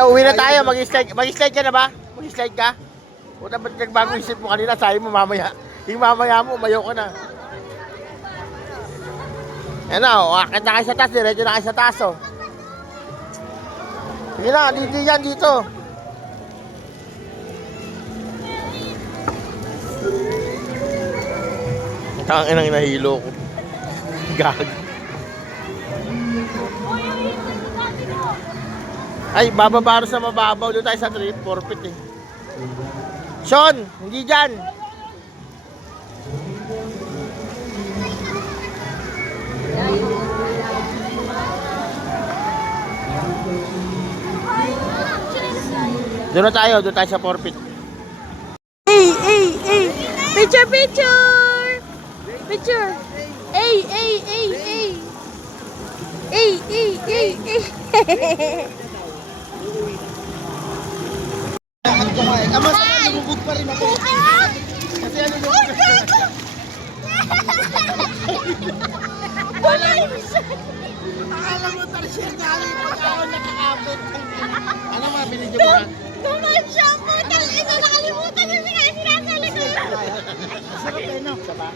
Uwi na tayo, mag-slide ka na ba? Mag-slide ka? Puta, ba't nagbago isip mo kanina? Sabi mo mamaya. Yung mamaya mo, umayo ka na. Yan na, akit na kayo sa taas, diretso na kayo sa taas, oh. Sige na, dito yan, dito. Tangin ang nahilo ko. Gag. Ay, bababa sa mababaw. Doon tayo sa trip, forfeit eh. Sean, hindi dyan. Doon tayo sa forfeit. Hey! Picture! Picture! Hey! Ama sa lumubog pa rin ako. Kasi ano yung akala mo tarsier galing pag ako nakakabot. Ano mga binidyo mo na? Tumal siya po! Ina, nakalimutan niya siya kasi nasa likod. Sarap eh, no? Saba?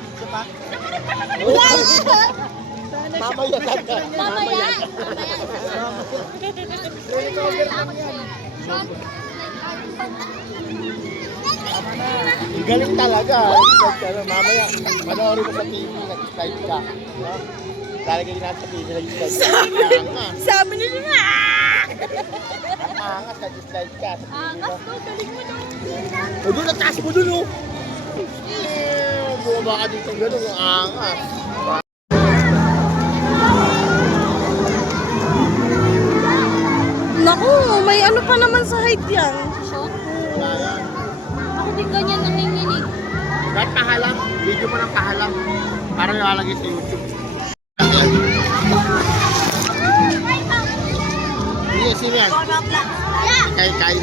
Mamaya. Galing talaga. Mamaya, panoorin mo sa TV, nag-slide ka. Lalagay na sa TV, nag-slide ka. Sabi niya siya, Angas, nag-slide ka sa TV. angas to, galing mo na. O doon, nataas mo doon, oh. Bumaba ka dito gano'n, angas. Naku, may ano pa naman sa height yan. Wala yan. Ako din ganyan nanginginig. Kahit pahalang, video mo ng pahalang. Para nakalagay sa YouTube. Yes, sino yan? Kay.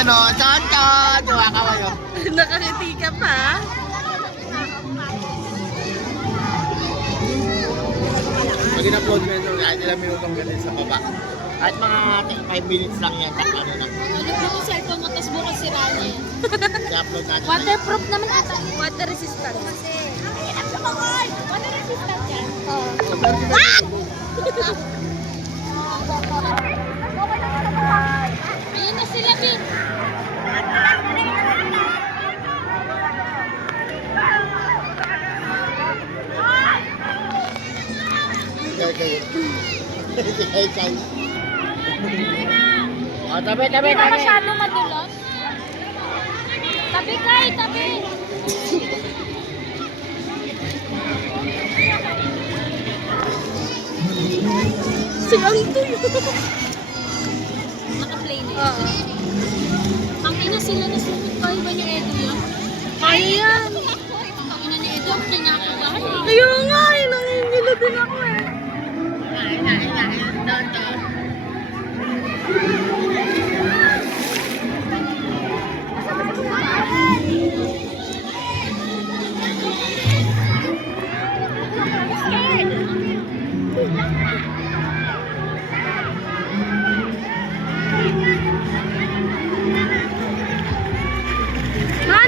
Yan o, Chon. Diwa ka kayo. Nakakiti ka pa. Pag in-upload mo yun, kahit ilang minutong ganun sa baba. Kahit mga 5 minutes lang yan, takpan na lang. Ano po yung cellphone mo, tapos bukas sira niya yan. I-upload natin. Waterproof naman ata. Water resistant. Ang hirap sa mga water resistant yan. Ayun na sila, Pete. Kay. O, tabi. Hindi ba masyado madulas? Tabi, Kay, tabi. Silang to yun. Naka-play na yun. Ang ina sila na sumit pa iba ni Edo yun. Kaya yan. Ang ina ni Edo, ang kinakabahan. Kaya nga, nangingilo din ako eh.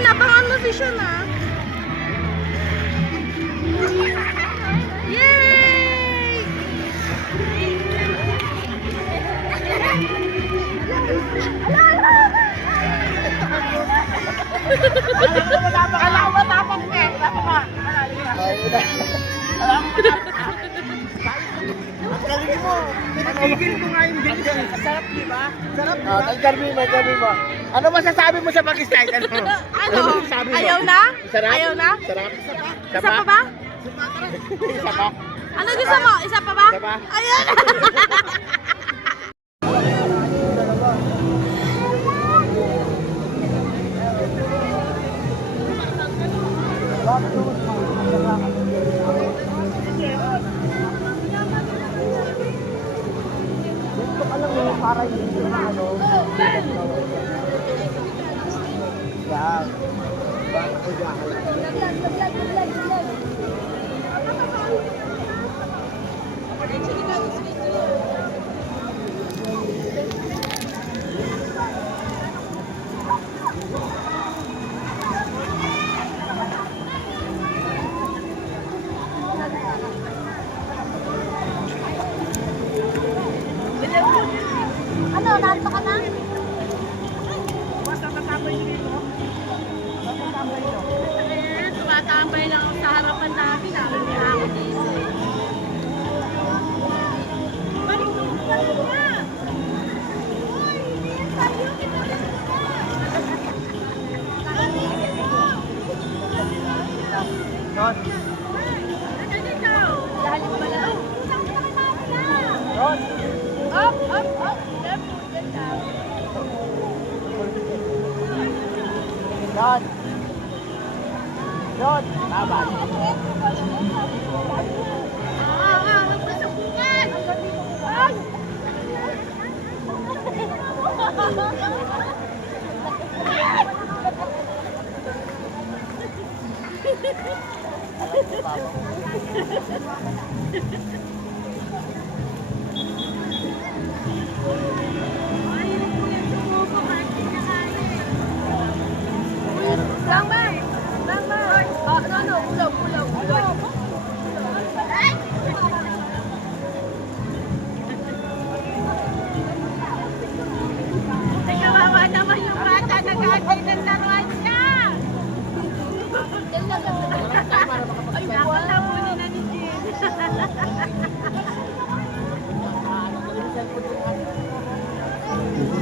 Napangan mo siya na. Yay! Ang galing mo. Pinagigil ko nga yung video. Sarap, di ba? Sarap, di ba? Garbi mo. Ano masasabi mo sa pag-slide? Ano masasabi mo? Ayaw na? Sarap? Ayaw na? Sarap? Isa pa ba? Isa pa? Ano gusto mo? Isa pa ba? Isa pa? Ayaw na! Gusto ka lang yung para yung ano. Yan. Bakit ko dyan? Ano, narito ka na? Basta tatambay dito. Tatambay dito. Tumatambay lang ako sa harapan namin. Hindi ako dito. Balik mo ka na! Uy, hindi yan tayo. Ron. Dahil mo pala. Ron. Up, up, up. Left foot, then down. Ron. Ron. Laban. Langmang! Langmang! Ano? Ulaw. Kawawa naman yung bata, nag-agi ng laruan niya! Ay, nakatabunin na ni Jin.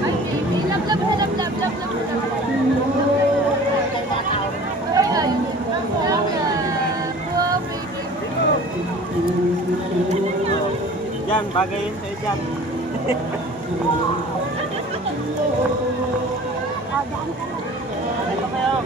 Ay, baby. Love. Ay. Wow, baby. Yan, bagay yun sa'yo dyan. Ano kayo?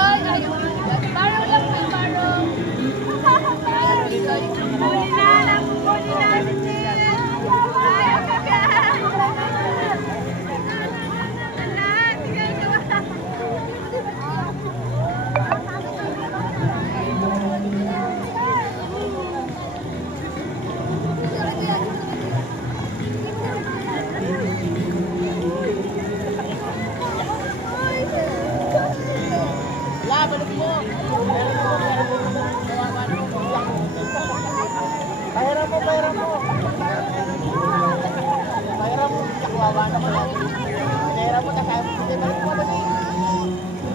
Ay, baro lang po, baro. Huli na si Jin. Ay, Pahiram mo. Pahiram mo. Kawawa naman ako. Pahiram mo, takaya mo. Pahiram mo dali.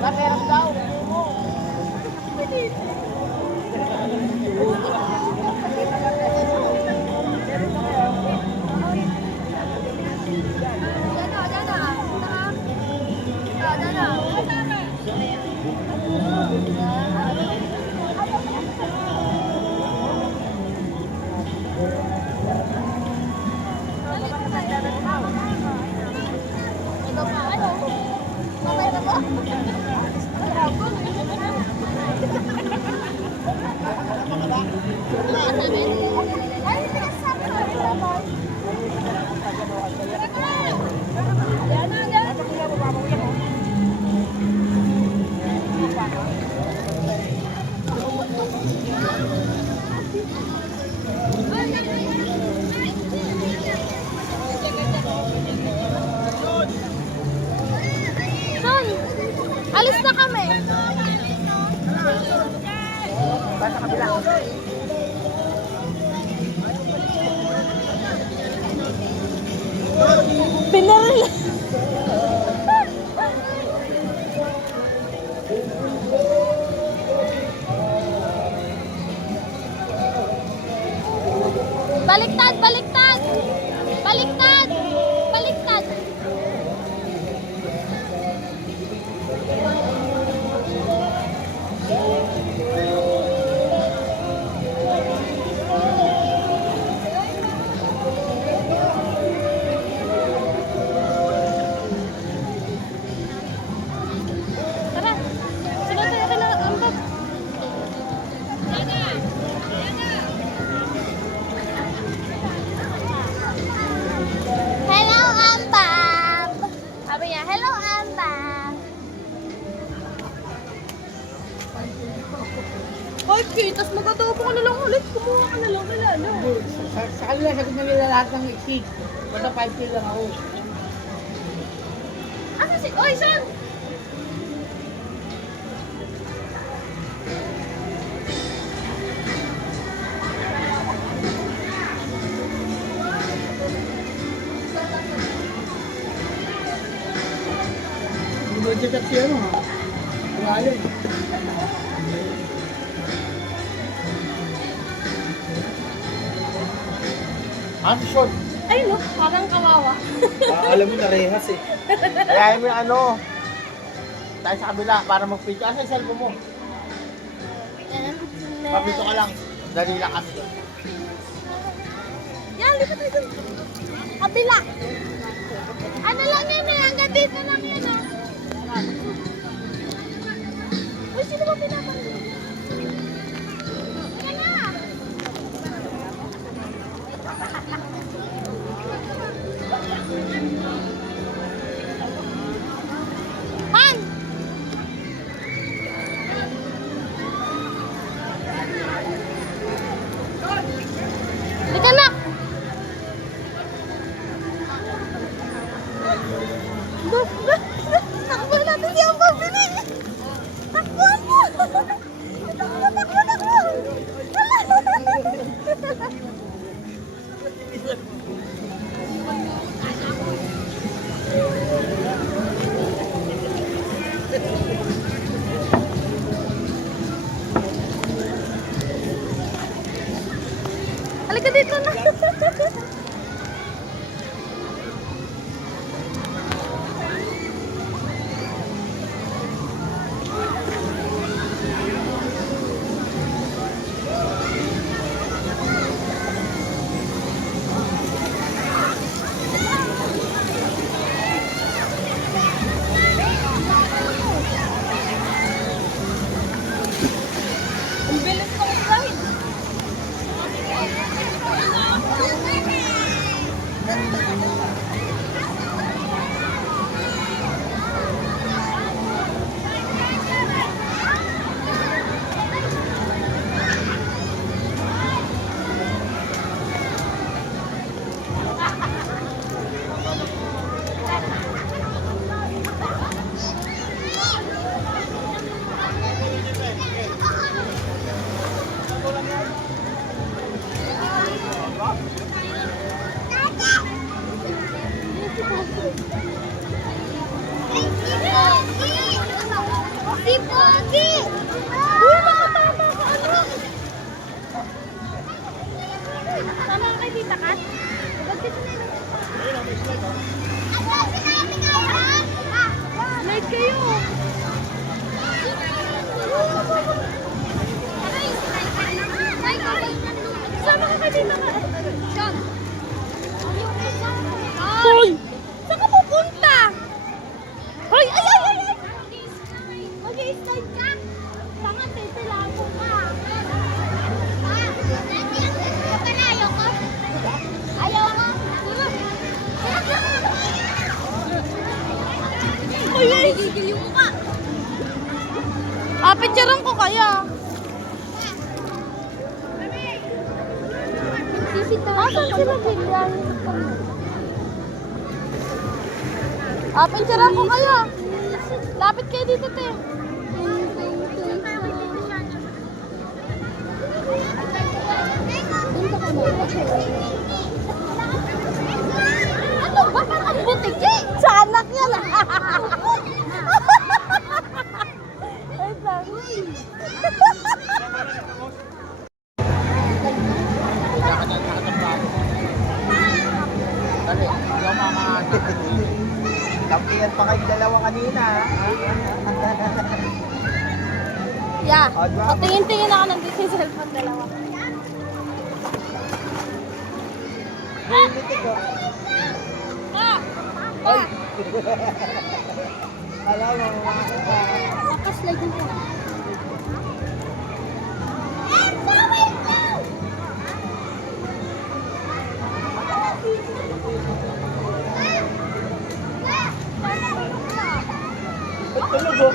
Pahiram daw. Son, alis na kami. Basta kabila. Pinaril. Baliktad. Tara. Sunod tayo kay Ambag. Okay, tapos mag-adobo ka na lang ulit. Kumuha ka na lang kay Lalo. Sa kanila, sagot na nila lahat ng exceed. Basta 5K lang ako. Asa si... Oy, Son! Budget at siya, no? Ngayon. Ano short? Ay, no, parang kawawa. Alam mo na rehas eh. Kaya mo yung ano. Tayo sa kabila para mag-picture. Asa yung cellphone mo? Papito ka lang. Dali lang kami doon. Yan, lipat tayo dun. Kabila. Ano lang yan eh, hanggang dito lang yan oh. Uy, sino ba pinapansin? Yan na. Han! Halika na! Takbo natin si ang pabili! Takbuhan mo! Takbo! Halika dito na! Ang bilis ko slide! Si Pogi! Uy, nakatama ka, ano? Tama ka kay Tita Kat? Ba't dito na yun? Slide kayo! Sama ka kay Tita Kat? John! Hoy! Saan ka pupunta? Hoy! Ay! Ay! Ay! Ay! Mag-i-slide ka? Tanga, titilapo ka. Ayaw ko? Ayaw ko? Uy! Ay! Gigil yung mukha. Picturean ko kaya. Asan sila Gillian? Picturean ko kaya. Lapit kayo dito, te. Ano ba? Parang ang butik eh. Sa anak yan ah. Wait lang. Dali, ikaw mga lampihan pa kayo dalawa kanina. Yeah. Oh, diba? Tingin-tingin ako nandito yung cellphone dalawa. Nailit ko. Ah! Ay! Alam mo, makakita. Nakaslide din ko. Ba't tulog oh?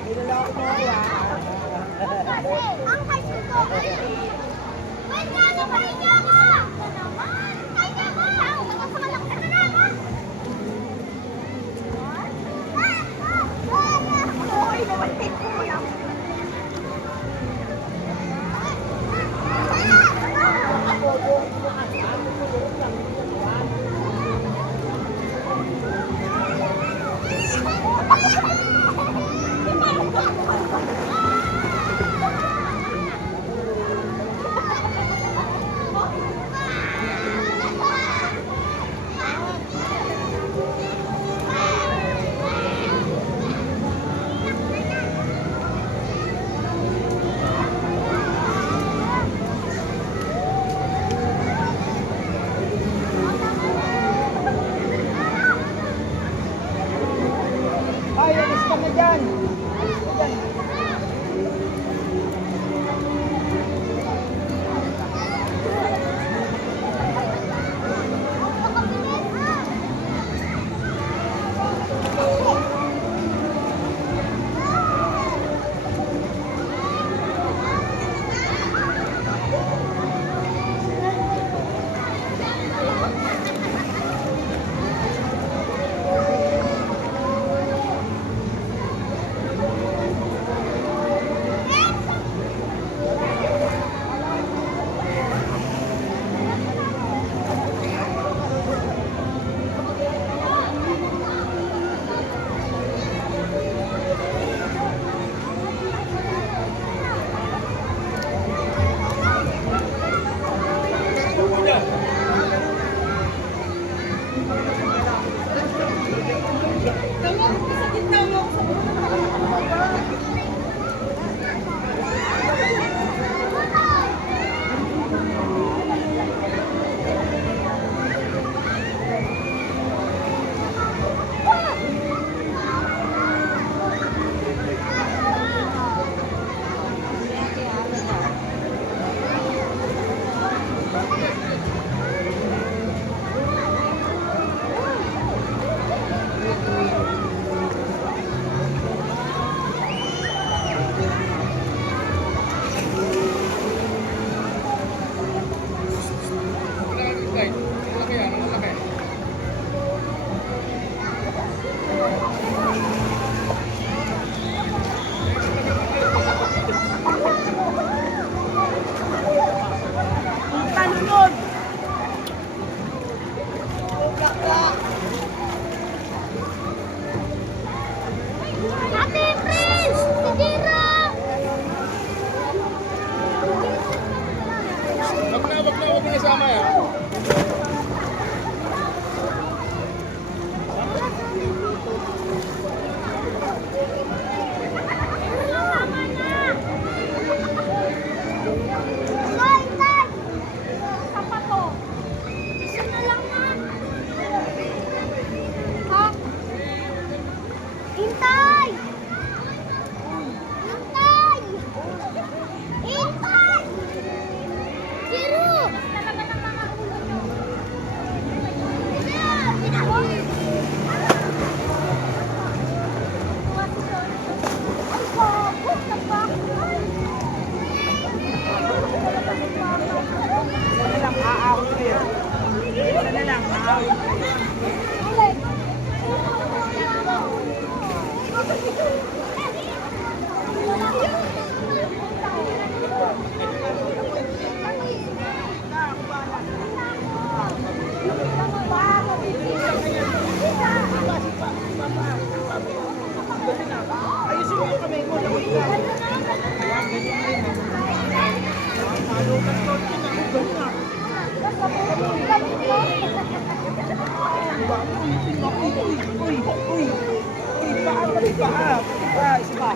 Hindi na lang ako mawala. Ang high ko. Wait ka na, pahinga ka! Pahinga ka! Magkasamalak ka na naman! Uy, nawalik ko lang. Ay, alis ka na dyan. Ate Prince! Titira! Wag na isama yan. Tay, tay! Sapato! Isa na lang na! Ha? Intay! Intay! Intay! Kiro! Talaga ng mga ulo nyo. Ay, bago! Nagbakoy! Isa na lang, aawit ko yan. Isa na lang, aawit ko yan. Ayusin mo yung kamay mo. Laway ka. Ayan, ganyan din. Malukan ko. Ganyan. Uy, paa, balik paa. Isa pa.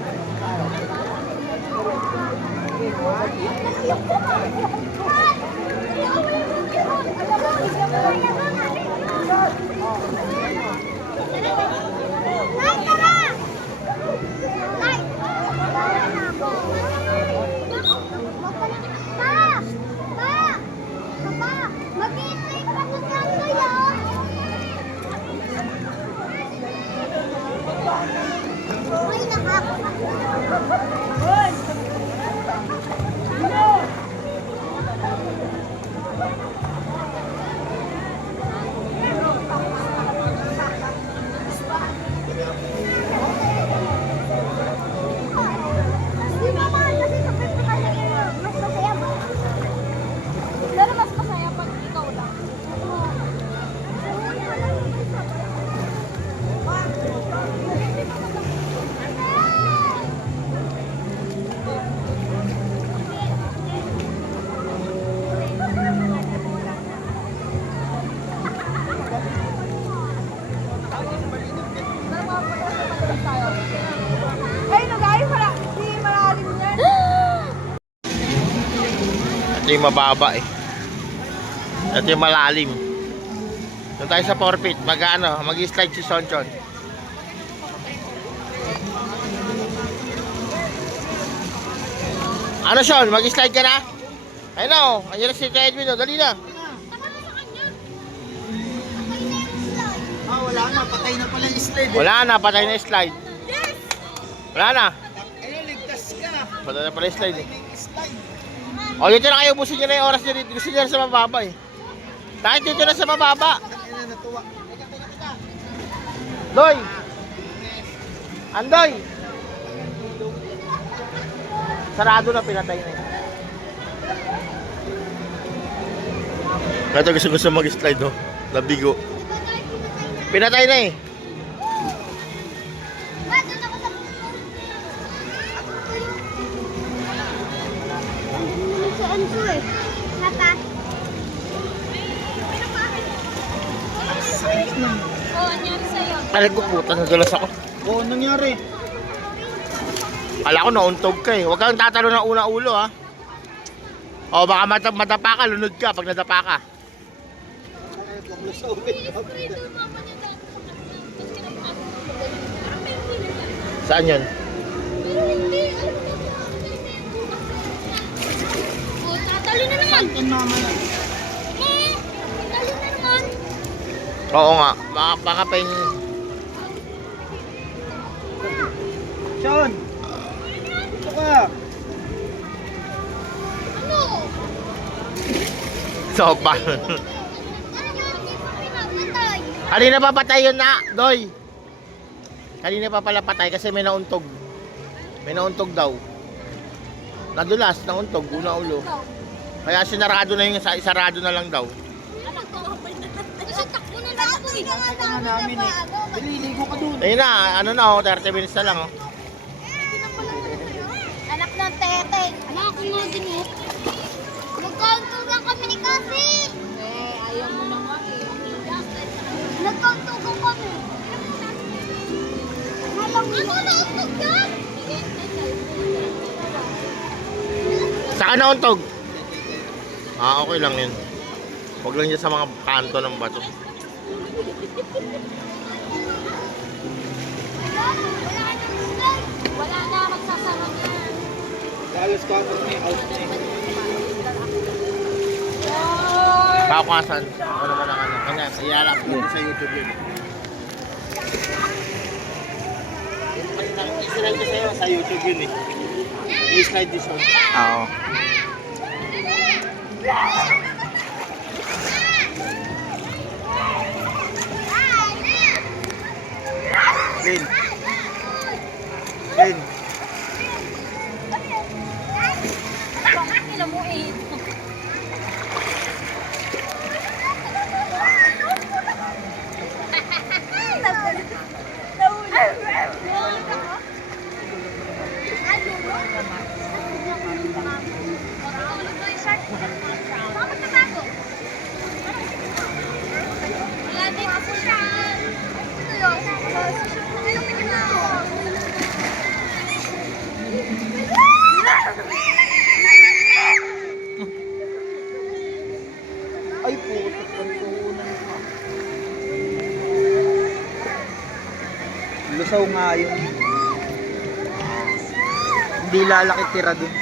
Ay, nakakapagod. Ito yung mababa eh. Ito yung malalim. Doon tayo sa 4 feet. Mag-slide si Sonchon. Ano Sean? Mag-slide ka na? Ayun o. Ayun na si Edwin o. Dali na. Wala na, patay na pala yung slide. Wala na. Patay na yung slide. Wala na. Ayun, ligtas ka. Patay na pala yung slide eh. O dito na kayo. Busin nyo na yung oras nyo dito. Gusto nyo na sa mababa eh. Dahil dito na sa mababa. Ayun, natuwa. Doy! Andoy! Sarado na, pinatay na yun. Ito gusto mag-slide no? Nabigo. Pinatay na eh. Saan ko eh? Nata. Oh, anyari sa'yo? Alam ko puta, nadulas ako. Oo, nangyari. Kala ko nauntog ka eh. Huwag kang tatalo ng una ulo ha. O baka madapa ka, lunod ka pag nadapa ka. Saan yun? Oh, tatalo na naman. Ang naman na. Tatalo na naman. Oo nga, baka pa yung... Sean! Ito ka! Ano? Sopa. Kanina pa patay yun na, Doy. Kanina pa pala patay kasi may nauntog. May nauntog daw. Nadulas, nauntog, una ulo. Kaya sinarado na yung isarado na lang daw. Anak ko, kasi takbo na lang ako eh. Ito nga namin eh. Nililigo ka dun. Ayun na, ano na oh, 30 minutes na lang oh. Anak ng tete. Anak ko nga din eh. Magkauntugan kami ni Kasi. Ayaw mo na nga eh. Nagkauntugan kami. Alam mo, nauntog yan. Saan nauntog? Ah, okay lang yun. Huwag lang dyan sa mga kanto ng bato. Wala na, magsasara na. Dalos ka ako may out na eh. Kaukasan. Ako naman ang ano. Kanya, iarap ko sa YouTube yun. I-slide ko sa'yo sa YouTube yun eh. I-slide this one. Oo. Lin. Lin. Ilan mo eh. Wala din ako siya. Ito yun. Ano pinag ako? Ay, putik ang tuunan ka. Lusaw nga yun. Hindi lalaki tira dun.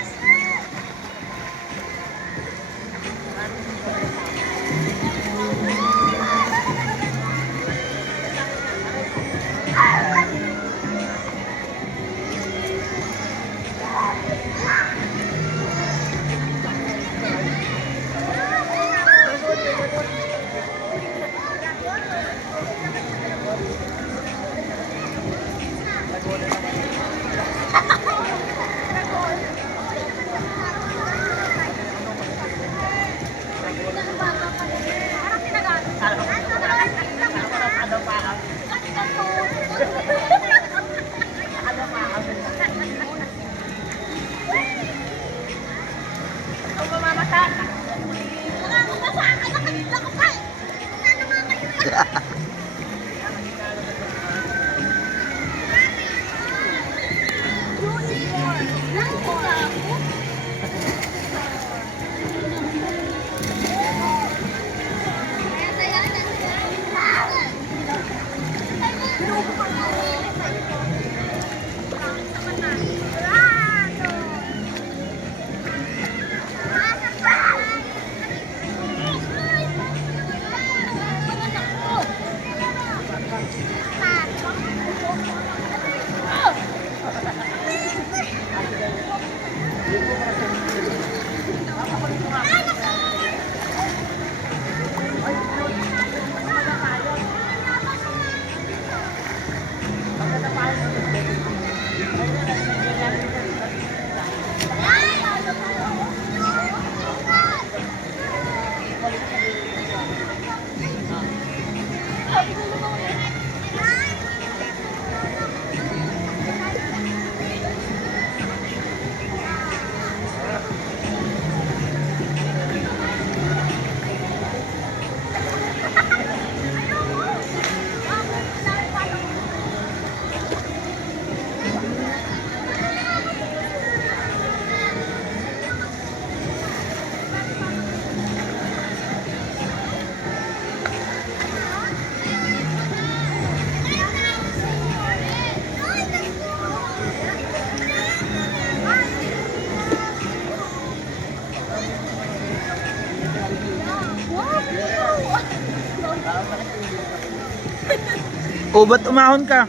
O, ba't umahon ka?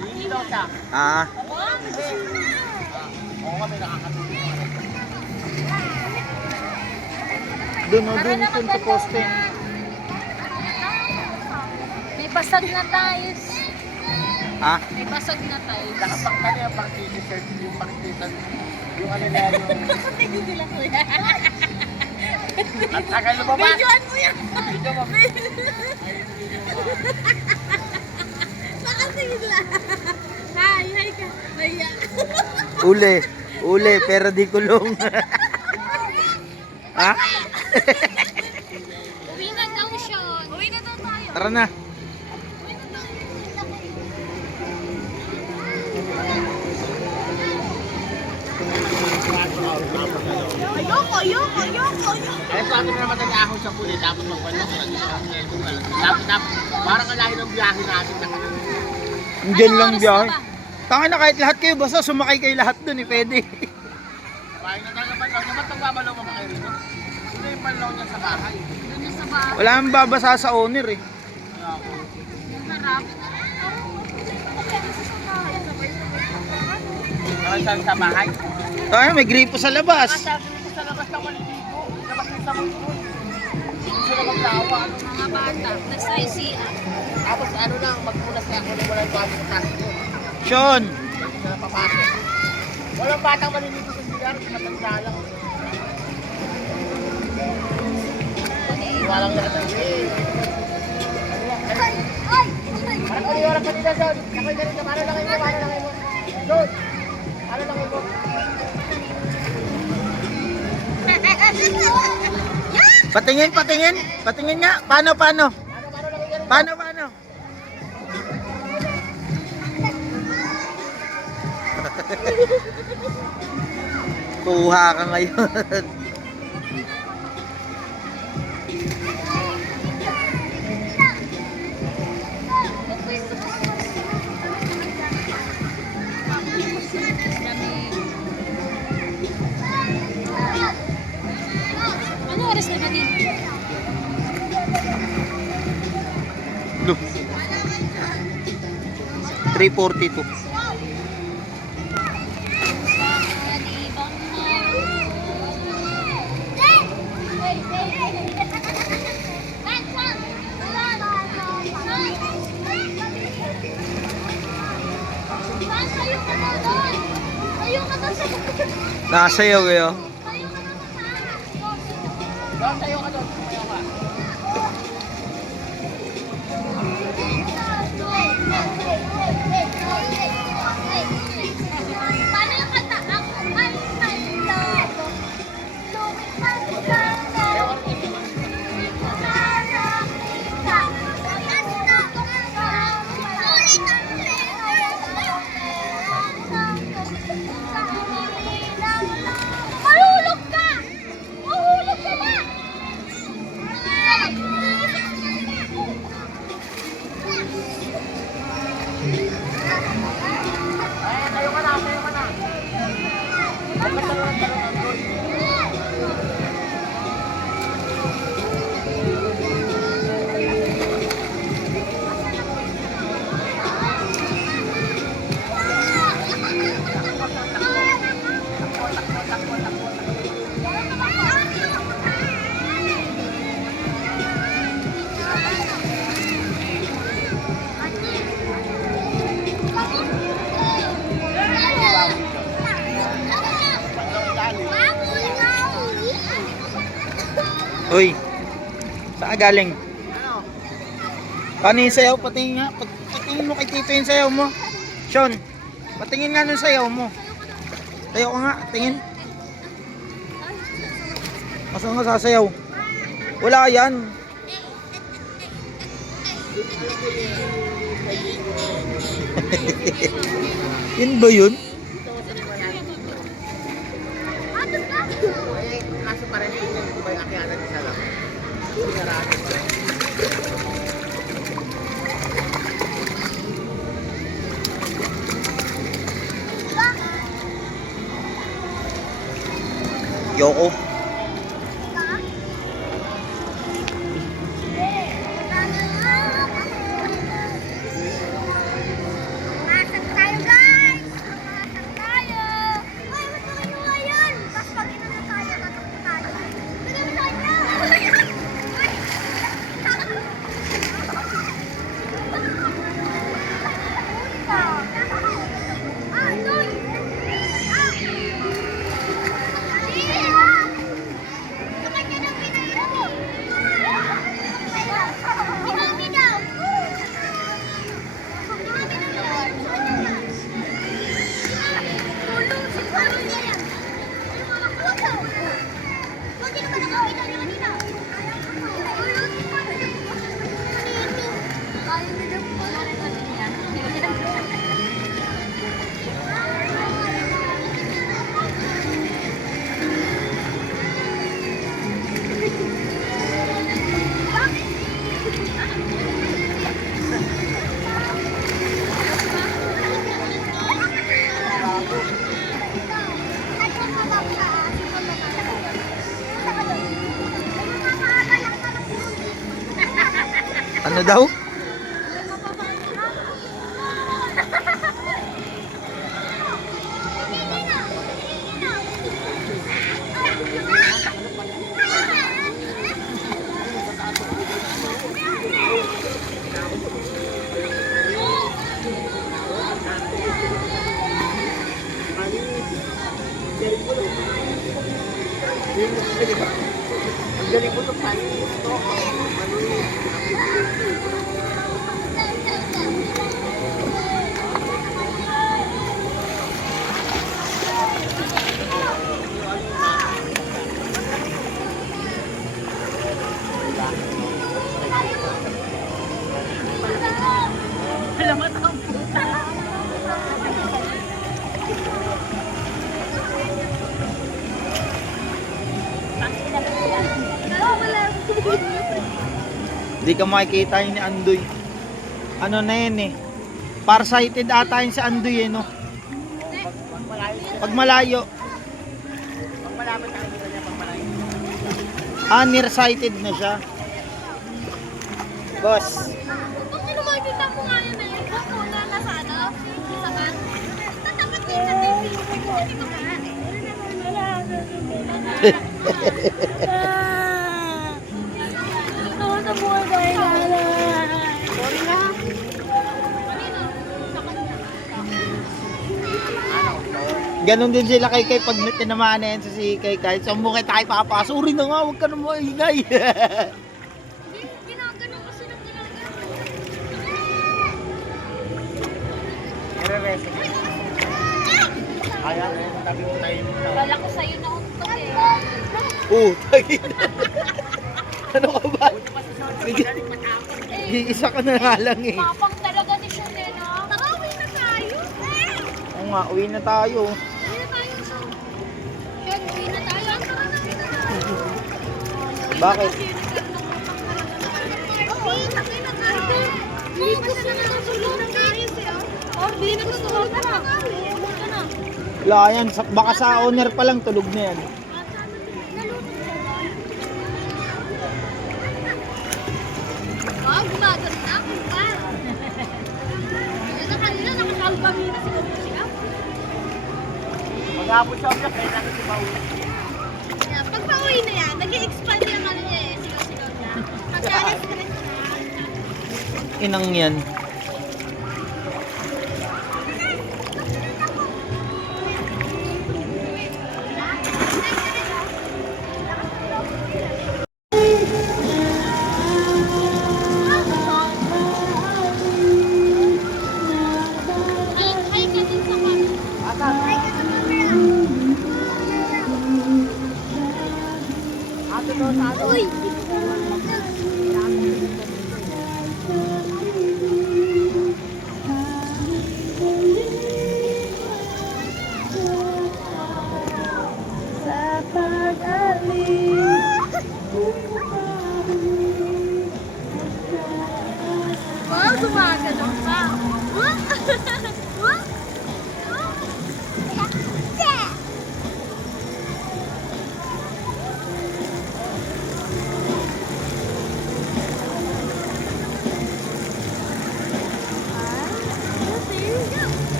Hindi daw siya. Ah, Oo kami nakakatulong. doon o, doon sa poste. May basag na tiles. Ah, May basag na tiles. Nakapang ka niya, pang t-shirt, yung pang t-shirt, yung ano na yung... Hindi sila kuya. At tagal lumabas. Videoan mo yan. Video mo. Nakatingin lang. Hi, hi ka. Maya. uli, pero di kulong. Ha? Uwi na daw siya. Uwi na daw tayo. Tara na. Ayoko. Ay, sabi na naman na ako sa puli, tapos magpano ka lang. Tapos, parang kalahin ng biyahe natin na kanina. Diyan lang biyahe. Tanga na kahit lahat kayo, basta sumakay kayo lahat dun eh, pwede. Bahay na tayo naman lang. Naman magbabalaw mo pa kayo rito. Ito yung panlaw niya sa bahay. Doon na sa bahay. Wala nang babasa sa owner eh. Kaya ako. Yung harap. Nakasal sa bahay. Ay, may gripo sa labas. Sabi ko sa labas na maliligo. Labas yung sa mundo. Hindi sila maglawa. Mga bata. Nasa ICR. Tapos ano lang, magpunas na ako na walang bago sa tayo. Sean, Hindi na papasok. Walang batang maliligo sa sigar, pinatanda lang. Walang lahat ng Parang kaniwara pa nila, John. Nakay ka rin ka, paano langay mo? John, paano langay mo? patingin nga. Paano? Paano? Kuha ka ngayon. Ano oras na ba dito? Look. 3:42. Nakasayaw kayo. John, tayo ka doon. Tayo ka. Paano yung kanta? Ako ay may lobo. Lumipad ka na. Mahulog ka! Mahulog ka na! Ay, tayo ka na. Ay, talon. Uy, saan ka galing? Ano? Paano yung sayaw? Patingin nga. Patingin mo kay Tito yung sayaw mo. Sean, patingin nga nung sayaw mo. Sayaw ka nga, tingin. Masa nga sasayaw? Wala yan. Yun ba yun? Eh, kaso parang tingnan ko ba yung akyanan isa lang? Sarado pa rin. Yoko. Masak tayo guys! Masak tayo! Uy, ba't mo kinuha yun? Tapos pag inano tayo, tatakbo tayo. Bigyan mo sa kanya! Uy! Huli ka! Ah, doon! Ah! Dali, ah! Sa kanya daw pinayo! Pinami daw! Ano daw? Ang galing mo itong tayo. Ito. Hindi ka makikita yun ni Andoy. Ano na yun eh. Farsighted ata yun si Andoy eh no. Pag malayo. Pag malapit tayo kita niya, pag malayo. Ah, nearsighted na siya. Boss. Kung makikita ko nga yun na yun, kung una na sa ano, sa van, tatapat din sa TV. Hindi ko nga. Ito sa buhay dahil sorry na. Ganon din sila kay pag tinamaan na yan sa si kay. So mukha tayo papasuri na nga, huwag ka na maingay. Ginaganon kasi ng ginaganon. Nire-rest. Kaya na yun, tabi mo tayo yung tao. Bala ko sa'yo na untog eh. Tagin. Ano ka ba? Isa ka na nga lang eh. Tapang talaga ni Sean eh, no? Tara, uwi na tayo. Oo nga, uwi na tayo. Uwi na tayo, Sean. Sean, uwi na tayo. Bakit? Hindi ko sila nasusunod ng ayos eh. Oh, hindi na nasusunod ka na. Tulog ka na. Wala yan, baka sa owner pa lang tulog na yan. Oh, gumagano na ako pa. Kanina nakakalbami na si Kuya. Nag-aapon siya ulit, kaya natin si Pauwi. Yeah, pag pauwi na yan, nag-expand yung ano niya eh. Sigaw-sigaw na. Pagka-stress na. Inang yan. Hi ka din sa kami. Ay, kasi camera. Uy! Wow, gumagalaw pa.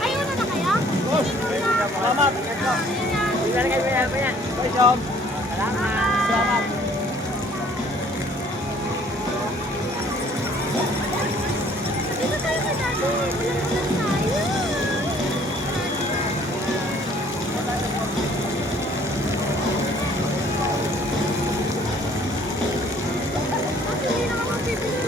Ayaw na kaya? Salamat. Tingnan kayo yan. Boy, Jom. Salamat. Dito tayo ka dati. Ulan-ulan tayo. Bakit hindi na ako mapipili?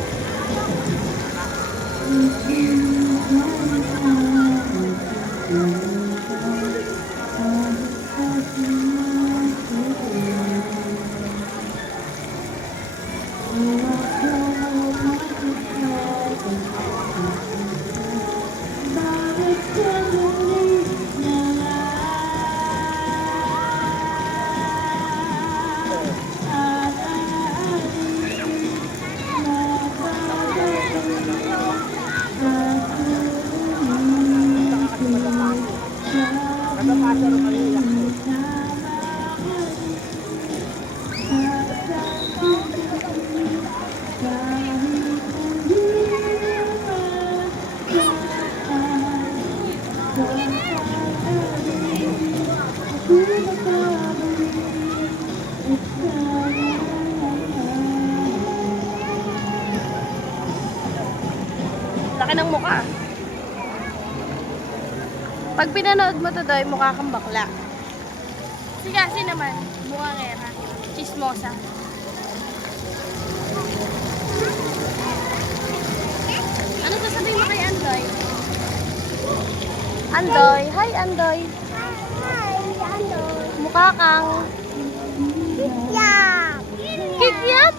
Laki ng mukha. Pag pinanood mo to doy, mukha kang bakla. Si Cassie naman, bungangera. Chismosa. Ano sasabihin mo kay Andoy? Andoy, hi Andoy. Hi, ano? Mukha kang Yeah. kikyat.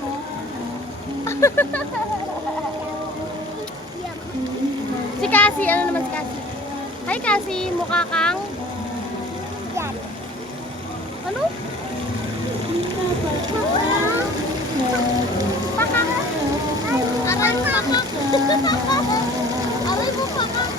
Si Cassie, ano naman si Cassie? Hi Cassie, mukha kang Yan. ano? Pakak. Aray mo pakak. Aray mo pakak.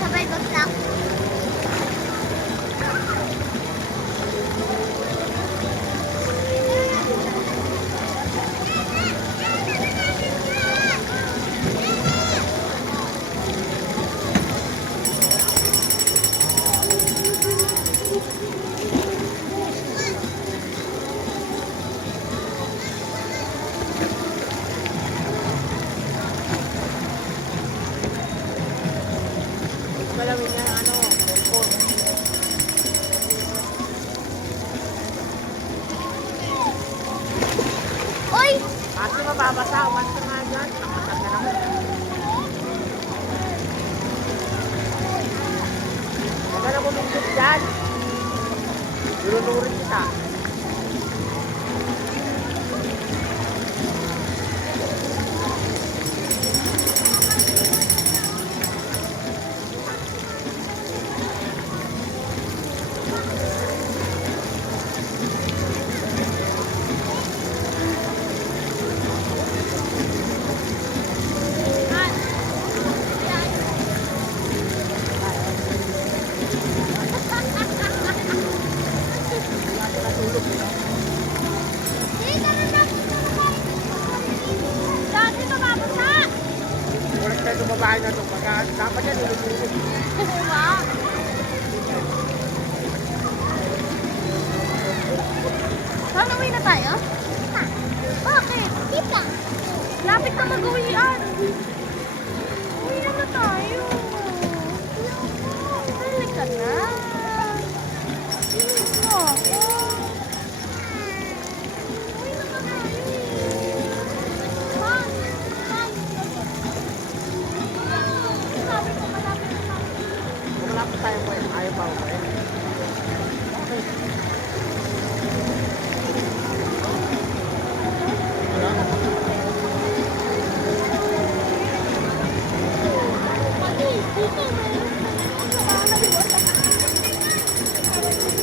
Sabay bagsak. mababasa. Umalis ka nga dyan. Nakasal ka naman. Huwag ka na bumindot dyan. Inunurin kita. Dati mababasa! Ulit tayo tumabahay na ito. Dapat yan inunurin. Diba? Saan uwi na tayo? Bakit? Tita. Lapit na mag-uwian. Uwi na tayo. Halika na. Inis mo ako. Uwi na ba tayo? Man. Sabi ko malapit na tayo. Malapit tayo po eh. Ayaw pa ako eh. Okay. Pati, dito meron.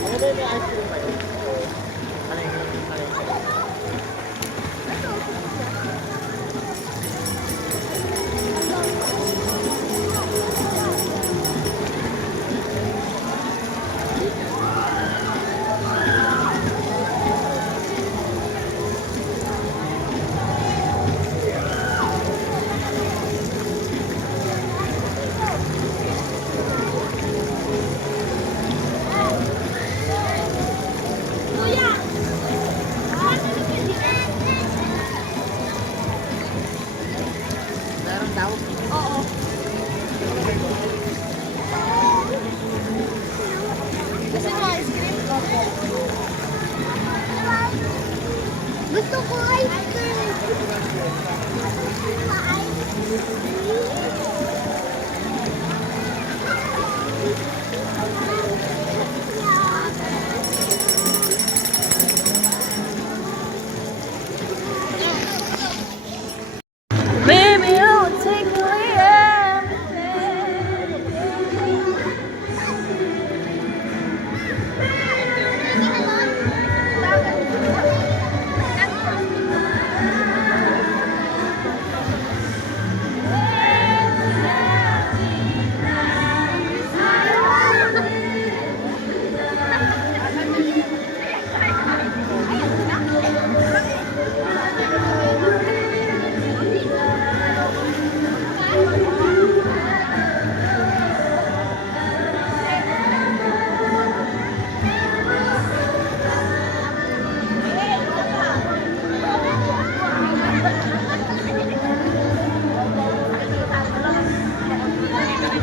Ano ba yung may ice cream pa yun? Ano yung Kuya! meron daw? Oo. Gusto mo ice cream? Gusto ko ice cream. Baby, I'll take away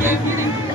everything.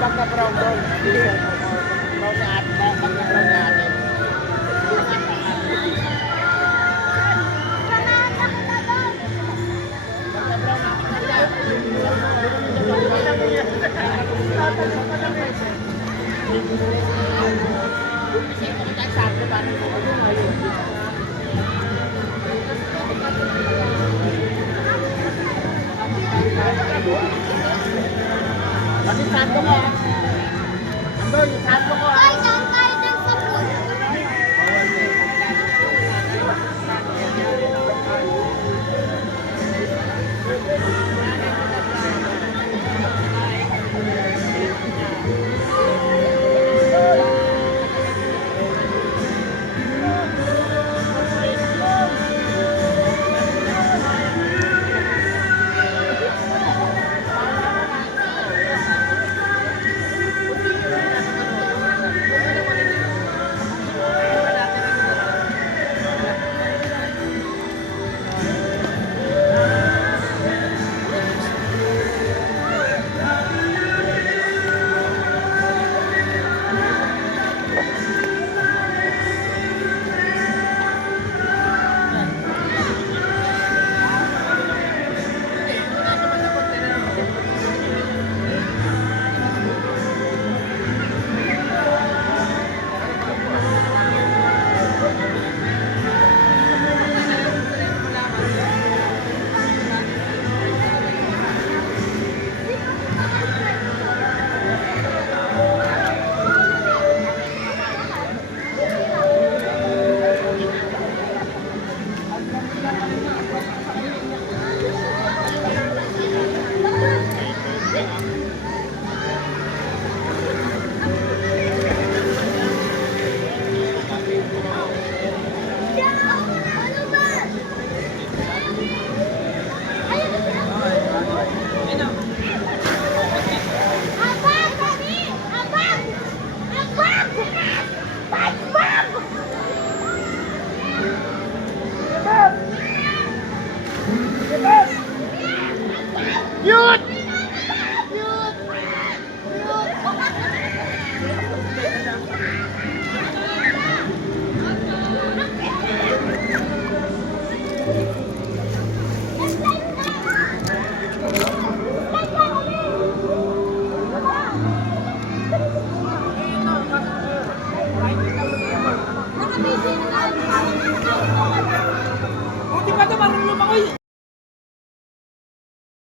Pagka-brown doon. Brown na ate. Pagka-brown na ate. Kasi sando ko ah. Ando, yung sando ko ah. Ay, saan tayo dun sa pool? Yun!